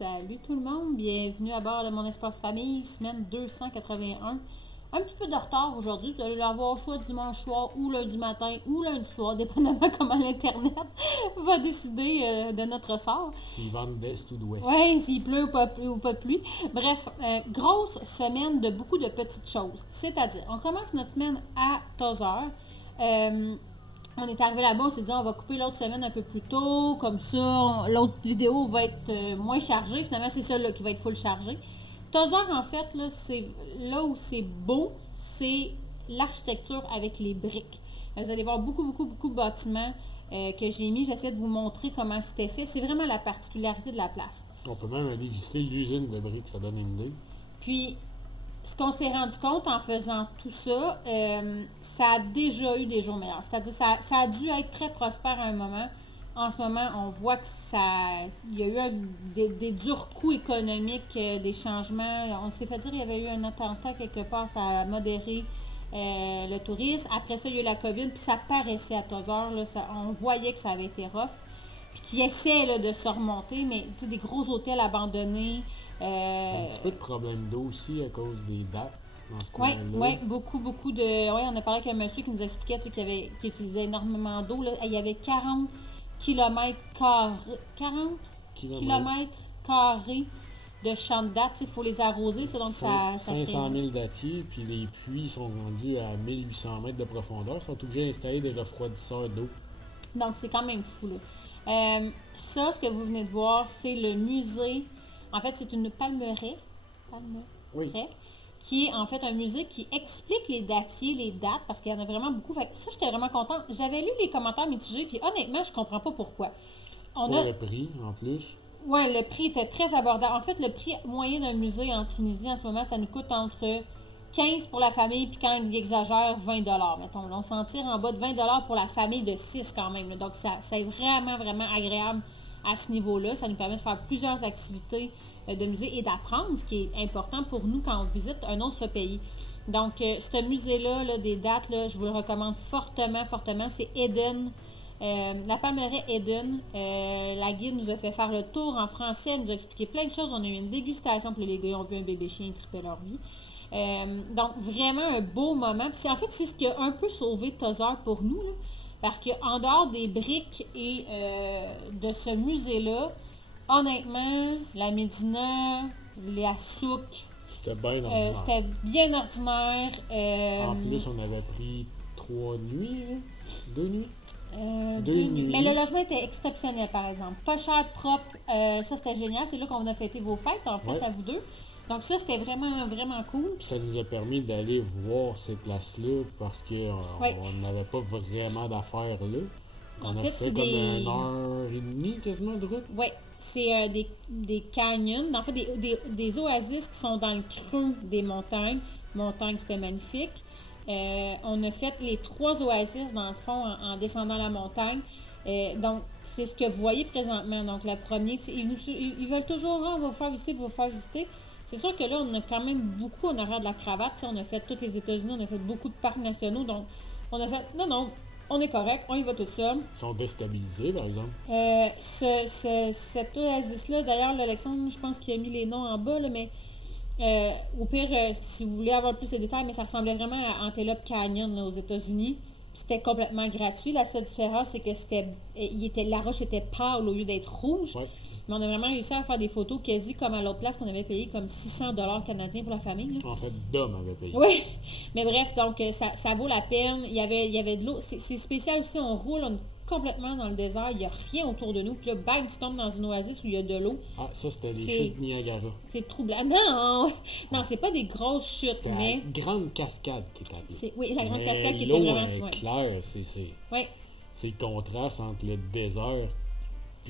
Salut tout le monde, bienvenue à bord de mon espace famille, semaine 281. Un petit peu de retard aujourd'hui, vous allez la voir soit dimanche soir ou lundi matin ou lundi soir, dépendamment comment l'Internet va décider de notre sort. S'ils vendent d'est ou d'ouest. Oui, s'il pleut ou pas de pluie. Bref, grosse semaine de beaucoup de petites choses. C'est-à-dire, on commence notre semaine à 14h. On est arrivé là-bas, on s'est dit on va couper l'autre semaine un peu plus tôt, comme ça l'autre vidéo va être moins chargée. Finalement, c'est ça là, qui va être full chargé. Tozer, en fait, là, c'est là où c'est beau, c'est l'architecture avec les briques. Vous allez voir beaucoup de bâtiments que j'ai mis. J'essaie de vous montrer comment c'était fait. C'est vraiment la particularité de la place. On peut même aller visiter l'usine de briques, ça donne une idée. Puis, ce qu'on s'est rendu compte en faisant tout ça, ça a déjà eu des jours meilleurs. C'est-à-dire ça a dû être très prospère à un moment. En ce moment, on voit que il y a eu des durs coups économiques, des changements. On s'est fait dire qu'il y avait eu un attentat quelque part, ça a modéré le tourisme. Après ça, il y a eu la COVID, puis ça paraissait à Tozer, là, on voyait que ça avait été rough. Puis qui essaient là, de se remonter, mais des gros hôtels abandonnés. Un petit peu de problème d'eau aussi à cause des dates dans ce coin-là. Oui, beaucoup de. Oui, on a parlé avec un monsieur qui nous expliquait qu'il utilisait énormément d'eau. Là. Il y avait 40 km carrés. 40 km carrés de champs de dattes. Il faut les arroser, ça, donc ça 500 000 dattiers, puis les puits sont rendus à 1800 mètres de profondeur. Ils sont obligés d'installer des refroidisseurs d'eau. Donc, c'est quand même fou. Là. Ça, ce que vous venez de voir, c'est le musée. En fait, c'est une palmeraie. Oui. Qui est en fait un musée qui explique les datiers, les dates, parce qu'il y en a vraiment beaucoup. Fait que ça, j'étais vraiment contente. J'avais lu les commentaires mitigés, puis honnêtement, je comprends pas pourquoi. Le prix, en plus. Oui, le prix était très abordable. En fait, le prix moyen d'un musée en Tunisie, en ce moment, ça nous coûte entre 15 pour la famille, puis quand il exagère, 20 mettons. On s'en tire en bas de 20 pour la famille de 6 quand même. Là. Donc, ça est vraiment agréable à ce niveau-là. Ça nous permet de faire plusieurs activités de musée et d'apprendre, ce qui est important pour nous quand on visite un autre pays. Donc, ce musée-là, là, des dates, là, je vous le recommande fortement. C'est Eden. La palmeraie Eden. La guide nous a fait faire le tour en français, elle nous a expliqué plein de choses. On a eu une dégustation, puis les gars ont vu un bébé chien, ils tripaient leur vie. Donc, vraiment un beau moment. Puis en fait, c'est ce qui a un peu sauvé Tozer pour nous, là, parce qu'en dehors des briques et de ce musée-là, honnêtement, la Médina, les souks, c'était bien ordinaire. C'était bien ordinaire. En plus, on avait pris 3 nuits, là. 2 nuits. 2 nuits. Mais le logement était exceptionnel, par exemple. Pas cher, propre. Ça, c'était génial. C'est là qu'on a fêté vos fêtes, en fait, à vous deux. Donc ça, c'était vraiment cool. Puis ça nous a permis d'aller voir ces places-là parce qu'on n'avait pas vraiment d'affaires là. On a fait comme 1h30 quasiment de route. Oui, c'est des canyons, en fait des oasis qui sont dans le creux des montagnes. Montagnes, c'était magnifique. On a fait les 3 oasis, dans le fond, en descendant la montagne. Donc, c'est ce que vous voyez présentement. Donc, le premier, ils veulent toujours, on va vous faire visiter. C'est sûr que là, on a quand même beaucoup en arrière de la cravate. T'sais, on a fait tous les États-Unis, on a fait beaucoup de parcs nationaux. Donc, on a fait, non, on est correct, on y va tout seul. Ils sont déstabilisés, par exemple. Cette oasis-là, d'ailleurs, Alexandre, je pense qu'il a mis les noms en bas, là, mais au pire, si vous voulez avoir plus de détails, mais ça ressemblait vraiment à Antelope Canyon là, aux États-Unis. C'était complètement gratuit. La seule différence, c'est que la roche était pâle au lieu d'être rouge. Ouais. Mais on a vraiment réussi à faire des photos quasi comme à l'autre place qu'on avait payé comme 600 canadiens pour la famille. Là. En fait, Dom avait payé. Oui, mais bref, donc ça vaut la peine. Il y avait de l'eau. C'est spécial aussi, on roule complètement dans le désert, il n'y a rien autour de nous. Puis là, bang, tu tombes dans une oasis où il y a de l'eau. Ah, ça, c'était les chutes Niagara. C'est troublant. Non, c'est pas des grosses chutes, c'était mais... la grande cascade qui est appelée. Oui, la grande cascade qui était l'eau vraiment... est claire, c'est le contraste entre le désert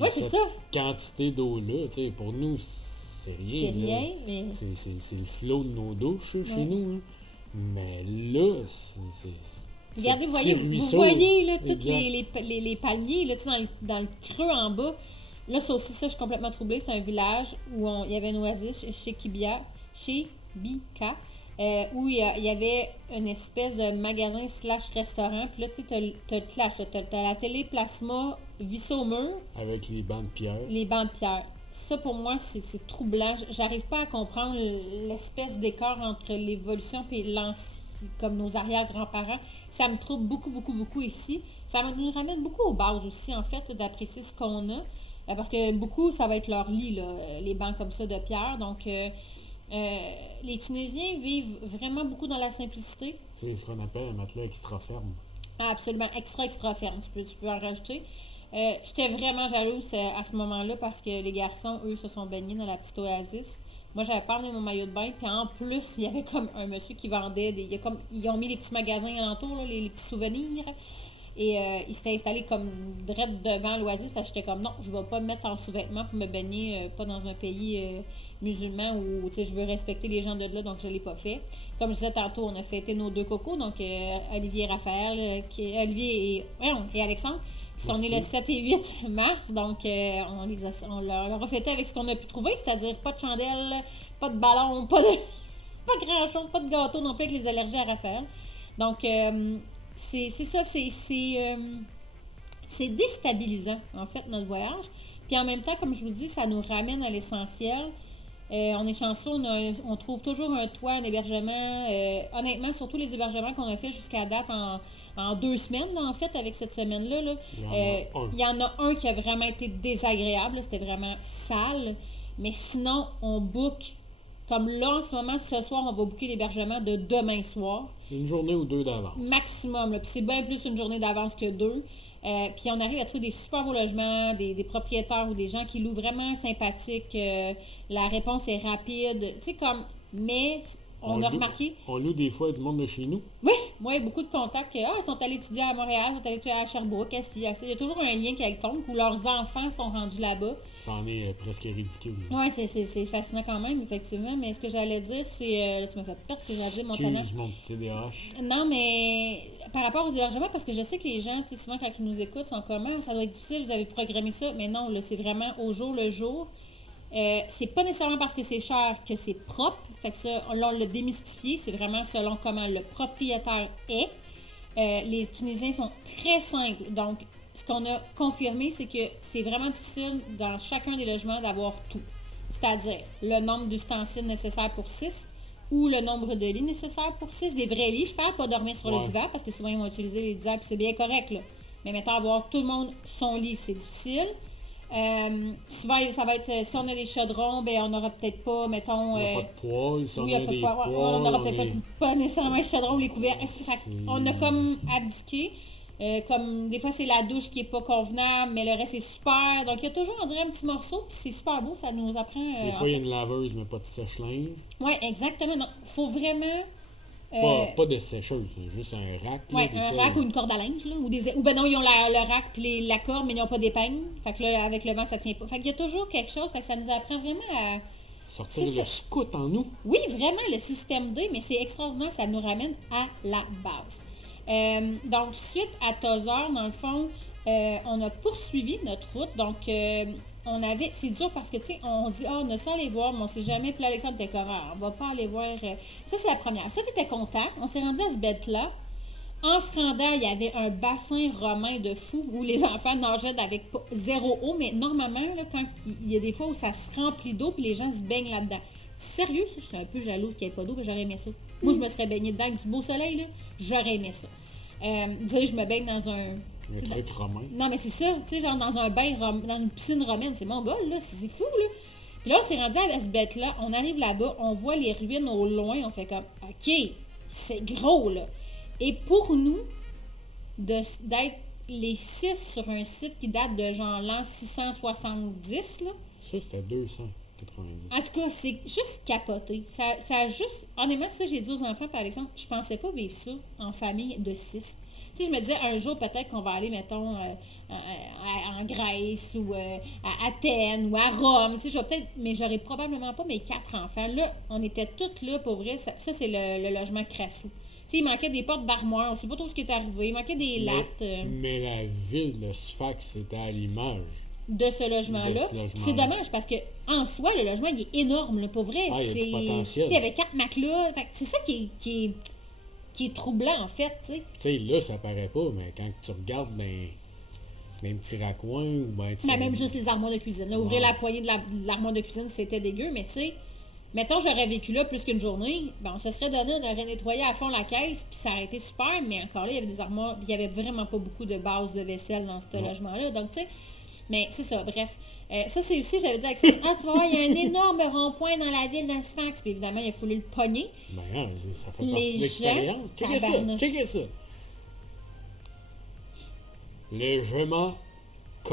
et cette quantité d'eau-là. Pour nous, c'est rien. C'est rien, mais... C'est le flot de nos douches chez nous. Hein. Mais là, regardez, vous voyez là, tous les palmiers là, dans le creux en bas. Là, ça aussi, ça, je suis complètement troublée. C'est un village où il y avait une oasis chez Bika, où il y avait une espèce de magasin / restaurant. Puis là, tu sais, t'as le flash. T'as la télé plasma vissée au mur. Avec les bancs de pierre. Les bancs de pierre. ça, pour moi, c'est troublant. J'arrive pas à comprendre l'espèce d'écart entre l'évolution et comme nos arrière-grands-parents. Ça me trouble beaucoup, beaucoup, beaucoup ici. Ça nous ramène beaucoup aux bases aussi, en fait, d'apprécier ce qu'on a. Parce que beaucoup, ça va être leur lit, là, les bancs comme ça de pierre. Donc, les Tunisiens vivent vraiment beaucoup dans la simplicité. C'est ce qu'on appelle un matelas extra ferme. Ah, absolument, extra, extra ferme. Tu peux en rajouter. J'étais vraiment jalouse à ce moment-là parce que les garçons, eux, se sont baignés dans la petite oasis. Moi, j'avais pas amené mon maillot de bain. Puis en plus, il y avait comme un monsieur qui vendait ils ont mis les petits magasins alentours, là, les petits souvenirs. Et il s'était installé comme direct devant l'oasis. Fait que j'étais comme non, je vais pas me mettre en sous-vêtements pour me baigner, pas dans un pays musulman où je veux respecter les gens de là, donc je l'ai pas fait. Comme je disais tantôt, on a fêté nos 2 cocos, donc Olivier et Raphaël, Olivier et Alexandre, qui sont nés le 7 et 8 mars. Donc on leur a fêté avec ce qu'on a pu trouver, c'est-à-dire pas de chandelle, pas de ballon, pas pas grand-chose, pas de gâteau non plus avec les allergies à Raphaël. Donc c'est ça, c'est déstabilisant, en fait, notre voyage. Puis en même temps, comme je vous dis, ça nous ramène à l'essentiel. On est chanceux, on trouve toujours un toit, un hébergement. Honnêtement, surtout les hébergements qu'on a fait jusqu'à date en 2 semaines, là, en fait, avec cette semaine-là. Là, il y en a un qui a vraiment été désagréable. Là, c'était vraiment sale. Mais sinon, on book. Comme là, en ce moment, ce soir, on va booker l'hébergement de demain soir. Une journée ou 2 d'avance. Maximum. Puis c'est bien plus une journée d'avance que 2. Puis on arrive à trouver des super beaux logements, des propriétaires ou des gens qui louent vraiment sympathiques. La réponse est rapide. Tu sais, comme... Mais on a remarqué... On loue des fois du monde de chez nous. Oui, moi, il y a beaucoup de contacts. Ils sont allés étudier à Montréal, ils sont allés étudier à Sherbrooke, il y a toujours un lien qui tombe où leurs enfants sont rendus là-bas. Ça en est presque ridicule. Oui, c'est fascinant quand même, effectivement. Mais ce que j'allais dire, c'est... là, tu m'as fait perdre ce que j'allais dire, Montana. Excuse mon petit CDH. Non, mais par rapport aux hébergements, parce que je sais que les gens, tu sais, souvent, quand ils nous écoutent, sont comme « ça doit être difficile, vous avez programmé ça. » Mais non, là, c'est vraiment au jour le jour. C'est pas nécessairement parce que c'est cher que c'est propre. Fait que ça, on l'a démystifié. C'est vraiment selon comment le propriétaire est. Les Tunisiens sont très simples. Donc, ce qu'on a confirmé, c'est que c'est vraiment difficile dans chacun des logements d'avoir tout. C'est-à-dire le nombre d'ustensiles nécessaires pour 6 ou le nombre de lits nécessaires pour 6. Des vrais lits. Je parle pas dormir sur le divan parce que souvent ils vont utiliser les divans et c'est bien correct. Là. Mais mettons, avoir tout le monde son lit, c'est difficile. Souvent, ça va être, si on a des chaudrons, ben on n'aura peut-être pas, mettons... On n'a pas de poêle, si oui, on a des poêles... on n'aura peut-être pas nécessairement les chaudrons ou les couverts. On a comme abdiqué. Comme des fois, c'est la douche qui n'est pas convenable, mais le reste est super. Donc, il y a toujours, on dirait, un petit morceau, puis c'est super beau, ça nous apprend... des fois, il y a une laveuse, mais pas de sèche-linge. Oui, exactement. Il faut vraiment... Pas de sécheuse, c'est juste un rack. Oui, un rack ou une corde à linge. Là, ou ben non, ils ont le rack puis la corde, mais ils n'ont pas d'épingle. Fait que là, avec le vent, ça tient pas. Fait qu'il y a toujours quelque chose. Fait que ça nous apprend vraiment à... sortir le scout en nous. Oui, vraiment, le système D, mais c'est extraordinaire. Ça nous ramène à la base. Donc, suite à Tozeur, dans le fond, on a poursuivi notre route. Donc, c'est dur parce que, tu sais, on dit, on a ça à aller voir, mais on sait jamais. Puis là, Alexandre était comme, on va pas aller voir. Ça, c'est la première. Ça, t'étais content. On s'est rendu à ce bête-là. En se rendant, il y avait un bassin romain de fou où les enfants nageaient avec 0 eau, mais normalement, là, quand il y a des fois où ça se remplit d'eau, puis les gens se baignent là-dedans. Sérieux, ça, j'étais un peu jalouse qu'il n'y ait pas d'eau, mais j'aurais aimé ça. Moi, je me serais baignée dedans avec du beau soleil, là. J'aurais aimé ça. Dire, je me baigne dans un truc romain. Non, mais c'est ça, tu sais, genre dans un bain, dans une piscine romaine, c'est mongol, là, c'est fou, là. Puis là, on s'est rendu à ce bête-là, on arrive là-bas, on voit les ruines au loin, on fait comme, OK, c'est gros, là. Et pour nous, d'être les 6 sur un site qui date de genre l'an 670, là. Ça, c'était 290. En tout cas, c'est juste capoté. Ça a juste... Honnêtement, ça, j'ai dit aux enfants, par exemple, je pensais pas vivre ça en famille de 6. Tu sais, je me disais, un jour, peut-être qu'on va aller, mettons, en Grèce ou à Athènes ou à Rome. Tu sais, mais j'aurais probablement pas mes 4 enfants. Là, on était toutes là, pour vrai. Ça c'est le logement crassou. Tu sais, il manquait des portes d'armoire. On sait pas trop ce qui est arrivé. Il manquait des lattes. Mais la ville de Sfax, c'était à l'image de ce logement-là. C'est dommage parce que en soi, le logement, il est énorme, là, pour vrai. Il y a du potentiel. Il y avait 4 matelas. C'est ça qui est troublant, en fait. Tu sais, là, ça paraît pas, mais quand tu regardes Même petit raccoin ou ben... Mais même juste les armoires de cuisine. Là, ouvrir la poignée de l'armoire de cuisine, c'était dégueu, mais tu sais, mettons, j'aurais vécu là plus qu'une journée, ben, on se serait donné, on aurait nettoyé à fond la caisse, puis ça aurait été super, mais encore là, il y avait des armoires, puis il y avait vraiment pas beaucoup de bases de vaisselle dans ce logement-là. Donc, tu sais, mais c'est ça, bref. Ça, c'est aussi, j'avais dit à Alexandre, tu vas voir, il y a un énorme rond-point dans la ville d'Halifax, puis évidemment, il a fallu le pogner. Ben, ça fait partie de l'expérience. Checkez ça. Le GEMA K,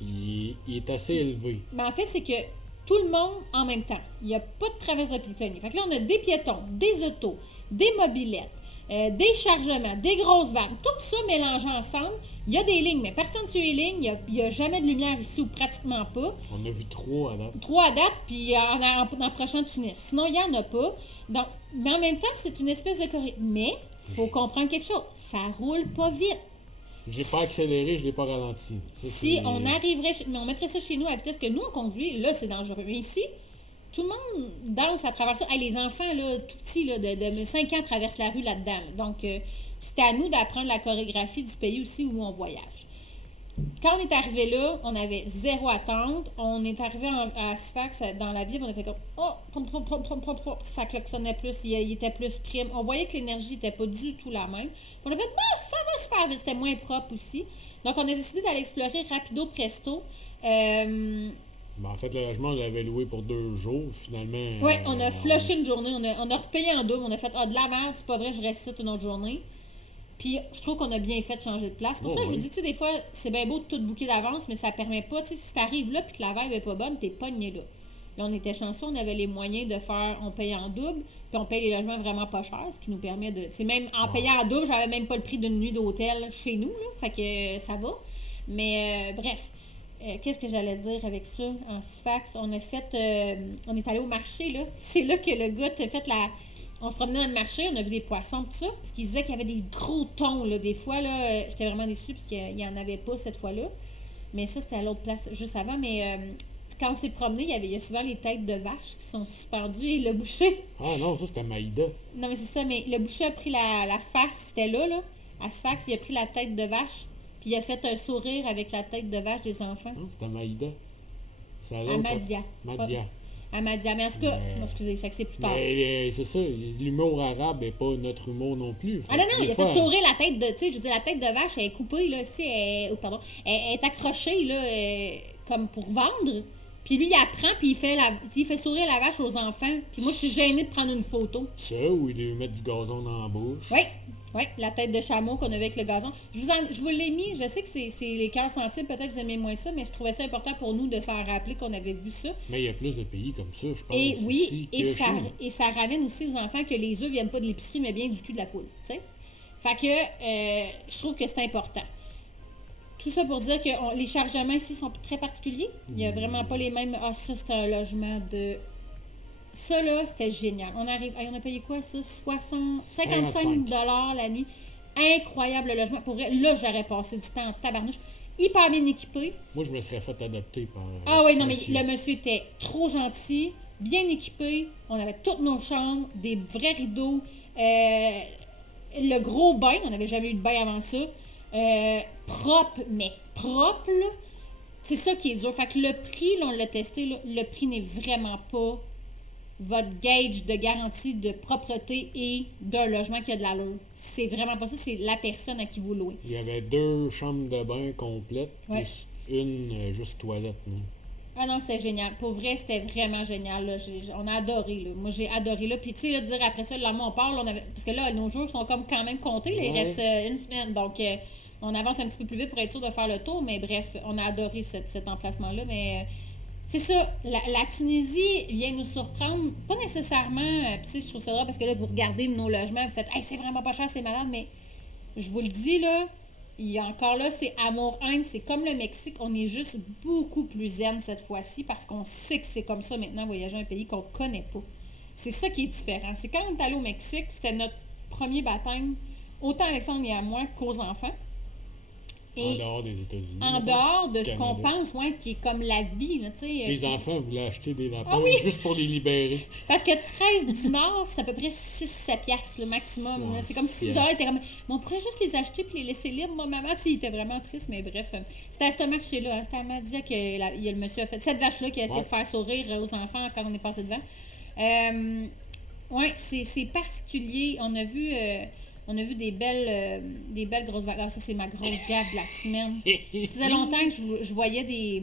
il est assez élevé. Mais en fait, c'est que tout le monde en même temps. Il n'y a pas de traverse de piétonnier. Fait que là, on a des piétons, des autos, des mobylettes, des chargements, des grosses vannes. Tout ça mélangé ensemble. Il y a des lignes, mais personne sur les lignes. Il n'y a jamais de lumière ici ou pratiquement pas. On a vu 3 à date. 3 à date, puis en prochain Tunis. Sinon, il n'y en a pas. Donc, mais en même temps, c'est une espèce de corée. Mais, il faut comprendre quelque chose. Ça roule pas vite. J'ai pas accéléré, je l'ai pas ralenti. Si on arriverait, mais on mettrait ça chez nous à vitesse que nous on conduit, là c'est dangereux. Mais ici, tout le monde danse à travers ça. Hey, les enfants là, tout petits là, de 5 ans traversent la rue là-dedans. Donc, c'est à nous d'apprendre la chorégraphie du pays aussi où on voyage. Quand on est arrivé là, on avait zéro attente. On est arrivé à Halifax dans la ville, on a fait comme oh, ça klaxonnait plus, il était plus prime. On voyait que l'énergie n'était pas du tout la même. Puis on a fait ça va se faire vite, c'était moins propre aussi. Donc on a décidé d'aller explorer rapido presto. En fait, le logement, on l'avait loué pour 2 jours, finalement. Oui, on a flushé une journée, on a repayé en double, on a fait de la merde, c'est pas vrai, je reste ici une autre journée. Puis je trouve qu'on a bien fait de changer de place. Pour ça, je vous dis, tu sais, des fois, c'est bien beau de tout booker d'avance, mais ça permet pas, tu sais, si t'arrives là puis que la vibe est pas bonne, t'es pogné là. Là, on était chanceux, on avait les moyens de faire, on payait en double, puis on paye les logements vraiment pas chers, ce qui nous permet de... Tu sais, même en payant en double, j'avais même pas le prix d'une nuit d'hôtel chez nous, là, fait que ça va. Mais bref, qu'est-ce que j'allais dire avec ça? En Halifax, on a fait... on est allé au marché, là. C'est là que le gars t'a fait la... On se promenait dans le marché, on a vu des poissons, tout ça. Parce qu'il disait qu'il y avait des gros thons, là. Des fois, là, j'étais vraiment déçue parce qu'il n'y en avait pas cette fois-là. Mais ça, c'était à l'autre place juste avant. Mais quand on s'est promené, il y a souvent les têtes de vaches qui sont suspendues et le boucher. Ah non, ça c'était Maïda. Non, mais c'est ça, mais le boucher a pris la face, c'était là. À Sfax, il a pris la tête de vache, puis il a fait un sourire avec la tête de vache des enfants. Non, c'était Maïda. C'est à Madia. Madia. À Madia. Mais en tout cas, excusez, fait que c'est plus tard. Mais c'est ça, l'humour arabe n'est pas notre humour non plus. Ah non, il a fait sourire la tête de, tu sais, je veux dire, la tête de vache, elle est coupée, là, tu sais, elle est accrochée, là, comme pour vendre. Puis lui, il apprend, puis il fait sourire la vache aux enfants. Puis moi, je suis gênée de prendre une photo. Ça, ou il lui met du gazon dans la bouche. Oui, la tête de chameau qu'on avait avec le gazon. Je vous l'ai mis, je sais que c'est les cœurs sensibles, peut-être que vous aimez moins ça, mais je trouvais ça important pour nous de s'en rappeler qu'on avait vu ça. Mais il y a plus de pays comme ça, je pense. Et oui, et ça ramène aussi aux enfants que les œufs viennent pas de l'épicerie, mais bien du cul de la poule, tu sais. Fait que je trouve que c'est important. Tout ça pour dire que les chargements ici sont très particuliers. Il n'y a vraiment pas les mêmes... Ah, ça, c'est un logement de... Ça, là, c'était génial. On a payé quoi, ça? 55 $ la nuit. Incroyable le logement. Pour vrai, là, j'aurais passé du temps en tabarnouche. Hyper bien équipé. Moi, je me serais fait adopter par... Ah oui, non, mais le monsieur était trop gentil, bien équipé. On avait toutes nos chambres, des vrais rideaux. Le gros bain, on n'avait jamais eu de bain avant ça. Propre, mais propre, là. C'est ça qui est dur. Fait que le prix, là, on l'a testé, là, le prix n'est vraiment pas votre gauge de garantie de propreté et d'un logement qui a de l'allure. C'est vraiment pas ça, c'est la personne à qui vous louez. Il y avait 2 chambres de bain complètes, plus une juste toilette. Ah non, c'était génial. Pour vrai, c'était vraiment génial. Là. On a adoré. Là. Moi, j'ai adoré. Là. Puis, tu sais, dire après ça, le lendemain, on part. Là, parce que là, nos jours sont comme quand même comptés. Là, il reste une semaine. Donc, on avance un petit peu plus vite pour être sûr de faire le tour. Mais bref, on a adoré cet emplacement-là. Mais c'est ça. La Tunisie vient nous surprendre. Pas nécessairement. Puis, tu sais, je trouve ça drôle parce que là, vous regardez nos logements. Vous faites, hey, c'est vraiment pas cher, c'est malade. Mais je vous le dis, là. Il y a encore là, c'est amour-haine, c'est comme le Mexique, on est juste beaucoup plus zen cette fois-ci parce qu'on sait que c'est comme ça maintenant, voyager un pays qu'on connaît pas. C'est ça qui est différent. C'est quand on est allé au Mexique, c'était notre premier baptême, autant Alexandre et à moi qu'aux enfants. En dehors des États-Unis. En dehors de ce Canada. qu'on pense, ouais, qui est comme la vie, là, tu sais. Les enfants voulaient acheter des lapins Ah oui! juste pour les libérer. Parce que 13 dinars, c'est à peu près 6-7 piastres le maximum. Ouais, C'est comme 6 yes. dollars. T'es comme, mais on pourrait juste les acheter puis les laisser libres. Moi, maman, tu sais, il était vraiment triste, mais bref. C'était à ce marché-là. Hein, c'était à Madia que le monsieur a fait. Cette vache-là qui a essayé Ouais. de faire sourire aux enfants quand on est passé devant. Ouais, c'est particulier. On a vu des belles grosses vagues. Ah, ça, c'est ma grosse gaffe de la semaine. Ça faisait longtemps que je voyais des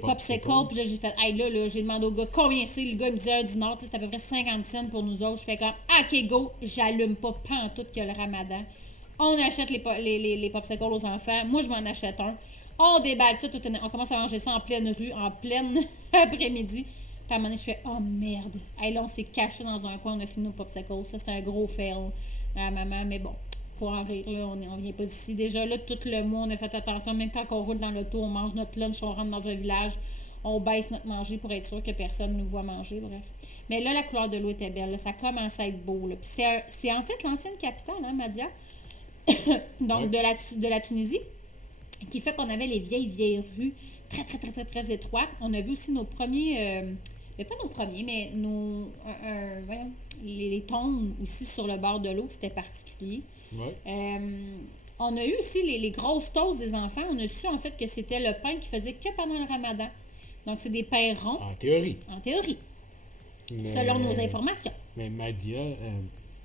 popsicles, puis là, j'ai fait, hey, là, j'ai demandé au gars combien c'est. Le gars, il me disait 1 dinar, c'est à peu près 50 cents pour nous autres. Je fais comme, ok, go, j'allume pas pantoute qu'il y a le ramadan. On achète les popsicles aux enfants. Moi, je m'en achète un. On déballe ça, on commence à manger ça en pleine rue, en pleine après-midi. Puis à un moment donné, je fais, oh merde. Hey, là, on s'est caché dans un coin, on a fini nos popsicles. Ça, c'était un gros fail à maman, mais bon. Faut en rire, là, on vient pas d'ici. Déjà, là, tout le mois, on a fait attention. Même quand on roule dans l'auto, on mange notre lunch, on rentre dans un village, on baisse notre manger pour être sûr que personne ne nous voit manger, bref. Mais là, la couleur de l'eau était belle, là, ça commence à être beau, là. Puis c'est en fait l'ancienne capitale, hein, Madia, donc Ouais. de la Tunisie, qui fait qu'on avait les vieilles rues, très étroites. On a vu aussi nos premiers... mais pas nos premiers, mais voyons, les tombes aussi sur le bord de l'eau, c'était particulier. Ouais. On a eu aussi les grosses toasts des enfants. On a su en fait que c'était le pain qui faisait que pendant le ramadan. Donc c'est des pains ronds, En théorie. en théorie, Mais- selon nos informations. Mais Madia,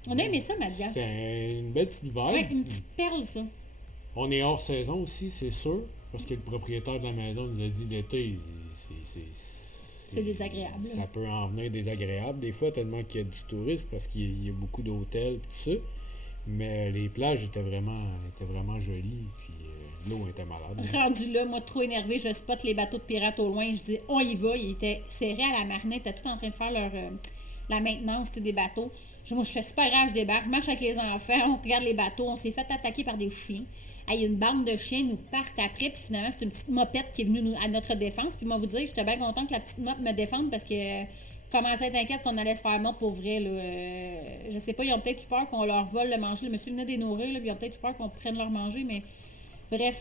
On a aimé ça, Madia. c'est une belle petite vibe. Ouais, une petite perle, ça. On est hors saison aussi, c'est sûr. Parce que le propriétaire de la maison nous a dit l'été, C'est désagréable. Ça peut en venir désagréable des fois, tellement qu'il y a du tourisme, parce qu'il y a beaucoup d'hôtels et tout ça. Mais les plages étaient vraiment jolies, puis l'eau était malade. Rendu là, moi trop énervé, je spot les bateaux de pirates au loin. Je dis, on y va. Ils étaient serrés à la marina, ils étaient tout en train de faire la maintenance des bateaux. Moi, je fais super grave, je débarque, je marche avec les enfants, on regarde les bateaux, on s'est fait attaquer par des chiens. Hey, une bande de chiens nous partent après, puis finalement, c'est une petite mopette qui est venue à notre défense. Puis moi, vous dire, j'étais bien contente que la petite mop me défende parce que commençait à être inquiète qu'on allait se faire mordre pour vrai. Là. Je sais pas, ils ont peut-être eu peur qu'on leur vole le manger. Le monsieur venait de les nourrir, là, puis ils ont peut-être eu peur qu'on prenne leur manger, mais bref,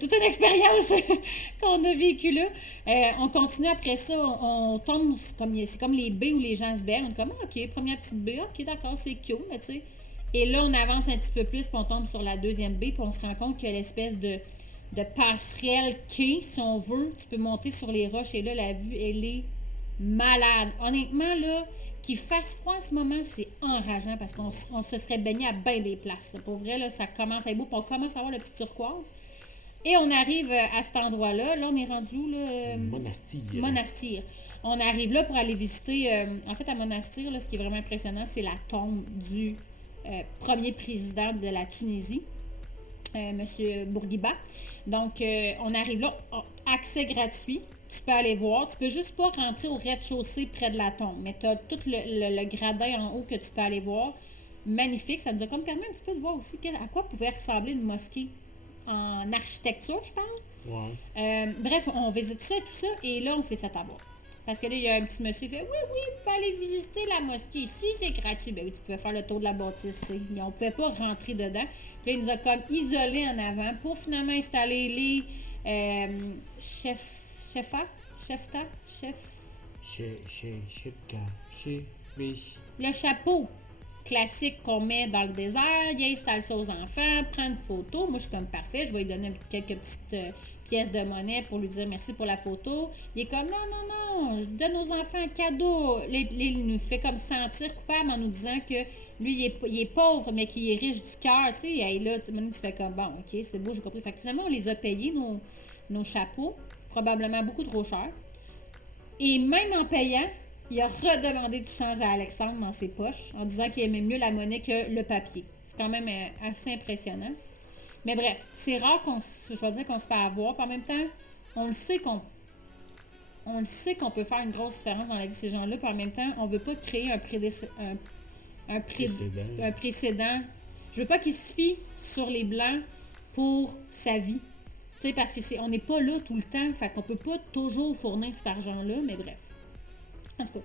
toute une expérience qu'on a vécue là. On continue après ça, on tombe, c'est comme les baies où les gens se baignent. On est comme, ok, première petite baie, ok, d'accord, c'est cute, mais tu sais. Et là, on avance un petit peu plus, puis on tombe sur la deuxième baie, puis on se rend compte qu'il y a l'espèce de passerelle quai, si on veut. Tu peux monter sur les roches, et là, la vue, elle est malade. Honnêtement, là, qu'il fasse froid en ce moment, c'est enrageant, parce qu'on se serait baigné à bien des places. Là. Pour vrai, là, ça commence à être beau, puis on commence à avoir le petit turquoise. Et on arrive à cet endroit-là. Là, on est rendu où, là? Monastir. Monastir. On arrive là pour aller visiter... en fait, à Monastir, là, ce qui est vraiment impressionnant, c'est la tombe du premier président de la Tunisie, M. Bourguiba. Donc, on arrive là, accès gratuit. Tu peux aller voir. Tu peux juste pas rentrer au rez-de-chaussée près de la tombe, mais tu as tout le gradin en haut que tu peux aller voir. Magnifique. Ça nous a comme permis un petit peu de voir aussi à quoi pouvait ressembler une mosquée en architecture, je parle. Ouais. Bref, on visite ça et tout ça, et là, on s'est fait avoir. Parce que là, il y a un petit monsieur qui fait, oui, il faut aller visiter la mosquée. Ici, c'est gratuit. Ben oui, tu pouvais faire le tour de la bâtisse, tu sais. Mais on pouvait pas rentrer dedans. Puis là, il nous a comme isolés en avant pour finalement installer les le chapeau classique qu'on met dans le désert. Il installe ça aux enfants, prend une photo. Moi, je suis comme parfait. Je vais lui donner quelques petites pièces de monnaie pour lui dire merci pour la photo. Il est comme non, je donne aux enfants un cadeau. Il nous fait comme sentir coupable en nous disant que lui, il est pauvre, mais qu'il est riche du cœur. Tu sais, et là, tu fais comme bon, ok, c'est beau, j'ai compris. Fait que finalement, on les a payés, nos chapeaux, probablement beaucoup trop cher. Et même en payant, il a redemandé du change à Alexandre dans ses poches en disant qu'il aimait mieux la monnaie que le papier. C'est quand même assez impressionnant. Mais bref, c'est rare qu'on se fait avoir. Puis en même temps, on le sait qu'on peut faire une grosse différence dans la vie de ces gens-là. Puis en même temps, on veut pas créer un précédent. Je veux pas qu'il se fie sur les Blancs pour sa vie. Tu sais, parce qu'on n'est pas là tout le temps. Fait qu'on peut pas toujours fournir cet argent-là. Mais bref. En tout cas,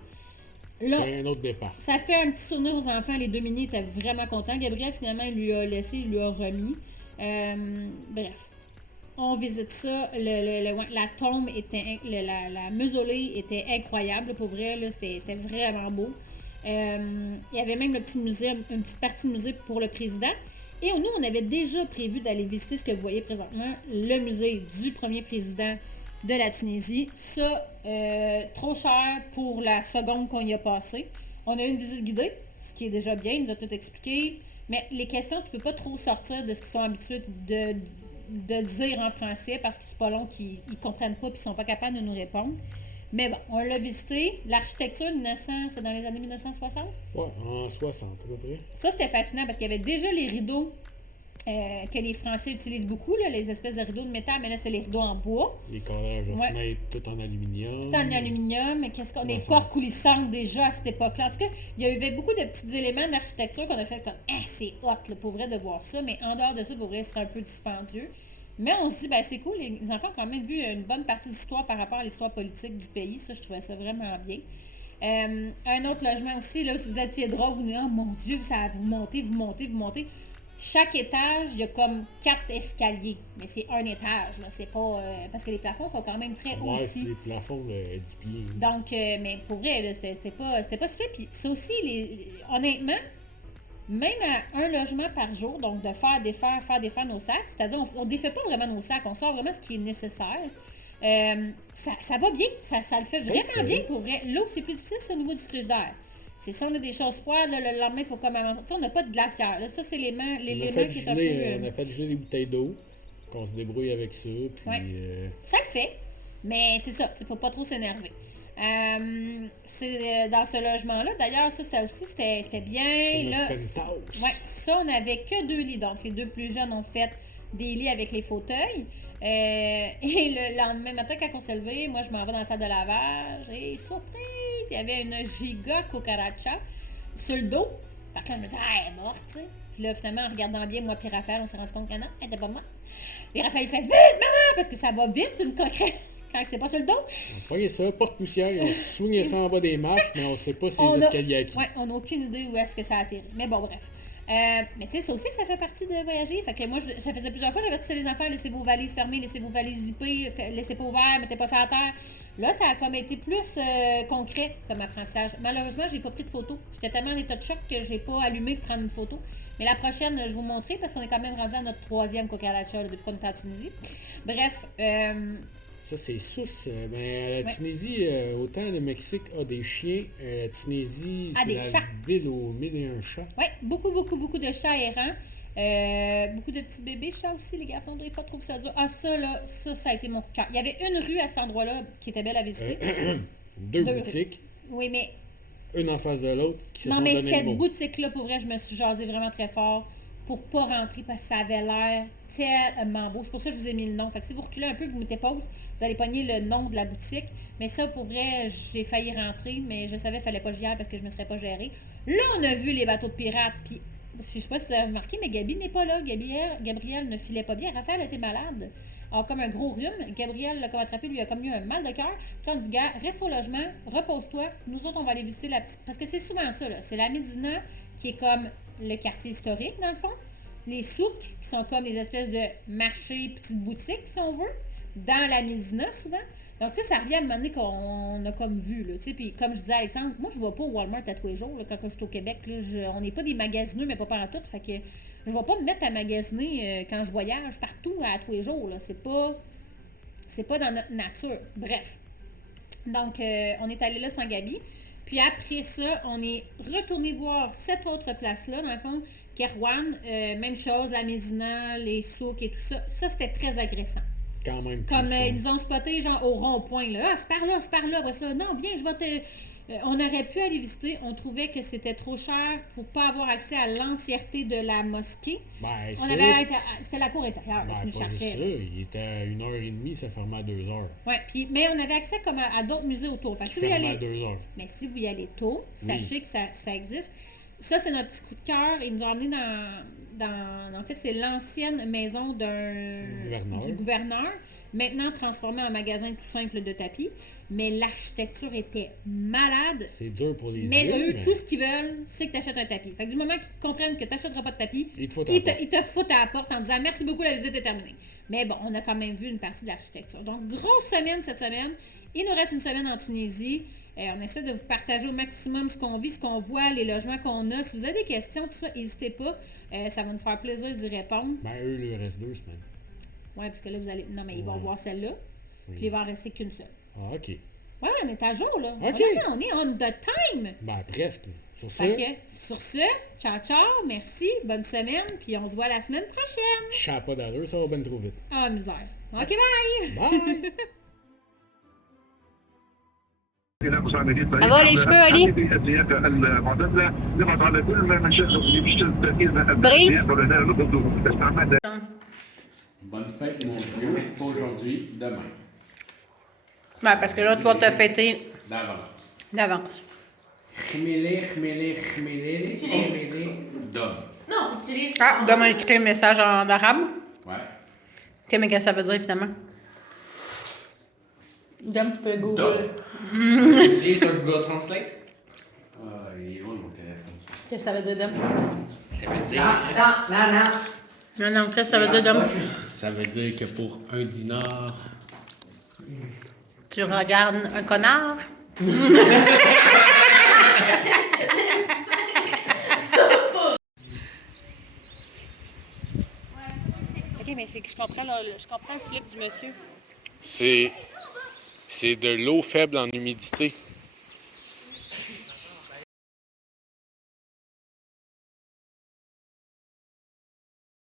là, c'est un autre départ. Ça fait un petit souvenir aux enfants. Les deux minis étaient vraiment contents. Gabriel, finalement, il lui a laissé, il lui a remis. Bref. On visite ça. La tombe était. La mausolée était incroyable. Pour vrai, là, c'était vraiment beau. Il y avait même le petit musée, une petite partie de musée pour le président. Et nous, on avait déjà prévu d'aller visiter ce que vous voyez présentement, le musée du premier président de la Tunisie. Ça, trop cher pour la seconde qu'on y a passé. On a eu une visite guidée, ce qui est déjà bien, il nous a tout expliqué. Mais les questions, tu peux pas trop sortir de ce qu'ils sont habitués de dire en français parce que c'est pas long qu'ils comprennent pas et qu'ils sont pas capables de nous répondre. Mais bon, on l'a visité. L'architecture, c'est dans les années 1960? Ouais, en 60 à peu près. Ça, c'était fascinant parce qu'il y avait déjà les rideaux que les Français utilisent beaucoup, là, les espèces de rideaux de métal, mais là, c'est les rideaux en bois. Les cadrages de Ouais. fenêtres, tout en aluminium. Tout en aluminium, mais qu'est-ce qu'on est portes coulissantes déjà à cette époque-là. En tout cas, il y avait beaucoup de petits éléments d'architecture qu'on a fait comme c'est hot, là, pour vrai, de voir ça, mais en dehors de ça, pour vrai, c'est un peu dispendieux. Mais on se dit, c'est cool, les enfants ont quand même vu une bonne partie d'histoire par rapport à l'histoire politique du pays. Ça, je trouvais ça vraiment bien. Un autre logement aussi, là, si vous étiez drôle, vous nous dites, oh mon Dieu, ça vous montez, vous montez, vous montez. Chaque étage, il y a comme 4 escaliers. Mais c'est un étage, là. C'est pas. Parce que les plafonds sont quand même très hauts aussi. Les plafonds de 10 pieds. Donc, mais pour vrai, là, c'était pas si fait. Puis ça aussi, honnêtement, même à un logement par jour, donc de faire défaire nos sacs, c'est-à-dire on défait pas vraiment nos sacs, on sort vraiment ce qui est nécessaire. Ça va bien, ça le fait vraiment bien pour vrai. Là où c'est plus difficile, c'est au niveau du frigidaire. C'est ça, on a des choses froides, là, le lendemain, il faut comme avancer. On n'a pas de glacière. Là. Ça, c'est l'élément qui est un peu. On a fait geler les bouteilles d'eau, qu'on se débrouille avec ça. Puis, ça le fait, mais c'est ça, il ne faut pas trop s'énerver. C'est dans ce logement-là. D'ailleurs, ça aussi, c'était bien. Là, ça, on n'avait que 2 lits. Donc, les 2 plus jeunes ont fait des lits avec les fauteuils. Et le lendemain matin, quand on s'est levé, moi, je m'en vais dans la salle de lavage. Et surprise, il y avait une giga cucaracha sur le dos. Fait que là, je me dis, elle est morte, tu sais. Puis là, finalement, en regardant bien, moi et Raphaël, on s'est rendu compte que non, elle était pas morte. Et Raphaël, il fait vite, maman, parce que ça va vite, une coquerelle. Quand c'est pas sur le dos. On pognait ça, porte-poussière, on soignait ça en bas des marches, mais on sait pas si les escaliers à qui. Ouais, on n'a aucune idée où est-ce que ça atterrit. Mais bon, bref. Mais tu sais, ça aussi, ça fait partie de voyager. Fait que moi, ça faisait plusieurs fois, j'avais dit les enfants, laissez vos valises fermées, laissez vos valises zippées, laissez pas ouvert, mettez pas ça à terre. Là, ça a comme été plus concret comme apprentissage. Malheureusement, j'ai pas pris de photo. J'étais tellement en état de choc que j'ai pas allumé pour prendre une photo. Mais la prochaine, je vais vous montrer parce qu'on est quand même rendu à notre 3e cucaracha depuis qu'on est en Tunisie. Bref, ça, c'est Sousse. Mais la Tunisie, autant le Mexique a des chiens, la Tunisie, c'est la ville aux 1001 chats. Oui, beaucoup de chats errants. Beaucoup de petits bébés chats aussi, les garçons, des fois, trouvent ça dur. Ah, ça a été mon cœur. Il y avait une rue à cet endroit-là qui était belle à visiter. 2 boutiques. Oui, mais. Une en face de l'autre qui se sont donné le mot. Non, mais cette boutique-là, pour vrai, je me suis jasé vraiment très fort pour pas rentrer parce que ça avait l'air tellement beau. C'est pour ça que je vous ai mis le nom. Fait que si vous reculez un peu, vous mettez pause, vous allez pogner le nom de la boutique. Mais ça, pour vrai, j'ai failli rentrer, mais je savais qu'il fallait pas que j'y aille parce que je me serais pas gérée. Là, on a vu les bateaux de pirates, puis je sais pas si vous avez remarqué, mais Gabi n'est pas là. Gabriel ne filait pas bien. Raphaël a été malade. A comme un gros rhume. Gabriel l'a comme attrapé, lui a comme eu un mal de cœur. Puis on dit, gars, reste au logement, repose-toi. Nous autres, on va aller visiter la petite. Parce que c'est souvent ça, là. C'est la Médina qui est comme le quartier historique, dans le fond. Les souks, qui sont comme des espèces de marchés, petites boutiques, si on veut, dans la Médina, souvent. Donc, tu sais, ça revient à un moment donné qu'on a comme vu, là, tu sais, puis comme je disais à Alexandre, moi, je vois pas au Walmart à tous les jours, là, quand je suis au Québec, là, on n'est pas des magasineux, mais pas partout, fait que je vais pas me mettre à magasiner quand je voyage partout à tous les jours, là, c'est pas dans notre nature, bref. Donc, on est allé là sans Gabi, puis après ça, on est retourné voir cette autre place-là, dans le fond, Kerouan, même chose, la Médina, les souks et tout ça, ça, c'était très agressant. Quand même. Comme ils nous ont spoté genre au rond-point, là. Ah, c'est par là, après ça. Non, viens, je vais te. On aurait pu aller visiter. On trouvait que c'était trop cher pour pas avoir accès à l'entièreté de la mosquée. Ben, c'était la cour intérieure, ben, qui nous cherchait. Il était à 1h30, ça fermait à 2h. Oui, mais on avait accès comme à d'autres musées autour. Fait que si vous y allez, à 2h. Mais si vous y allez tôt, sachez que ça existe. Ça, c'est notre petit coup de cœur. Ils nous ont emmenés en fait, c'est l'ancienne maison du gouverneur. Maintenant transformée en magasin tout simple de tapis. Mais l'architecture était malade. C'est dur pour les Mais eux, tout ce qu'ils veulent, c'est que tu achètes un tapis. Fait que du moment qu'ils comprennent que tu n'achèteras pas de tapis, ils te foutent à la porte en disant merci beaucoup, la visite est terminée. Mais bon, on a quand même vu une partie de l'architecture. Donc, grosse semaine cette semaine. Il nous reste une semaine en Tunisie. On essaie de vous partager au maximum ce qu'on vit, ce qu'on voit, les logements qu'on a. Si vous avez des questions, tout ça, n'hésitez pas. Ça va nous faire plaisir d'y répondre. Ben, eux, il leur reste 2 semaines. Oui, parce que là, vous allez. Non, mais ils vont voir celle-là. Oui. Puis il va en rester qu'une seule. Ah, OK. Ouais, on est à jour, là. OK. On est on the time. Ben, presque. Sur ça, Sur ce, ciao, ciao, merci, bonne semaine, puis on se voit la semaine prochaine. je sais pas d'allure, ça va bien trop vite. Ah, misère. OK, bye! Bye! Ça va les cheveux, Oli? Brise? Bonne fête, mon vieux. Pas aujourd'hui, demain. Ben, parce que là, tu vas te fêter d'avance. Khmélé, dom. Non, faut que tu lises. Ah, donne-moi écrit le message en arabe. Ouais. Ok, mais qu'est-ce que ça veut dire finalement? Dom, tu peux Google. Utilise sur Google Translate. Il est loin mon téléphone. Qu'est-ce que ça veut dire, Dom? Ça veut dire. Non, qu'est-ce que ça veut dire, Dom? Ça veut dire que pour 1 dinar. Tu regardes un connard? Ok, mais c'est que je comprends le flip du monsieur. C'est de l'eau faible en humidité.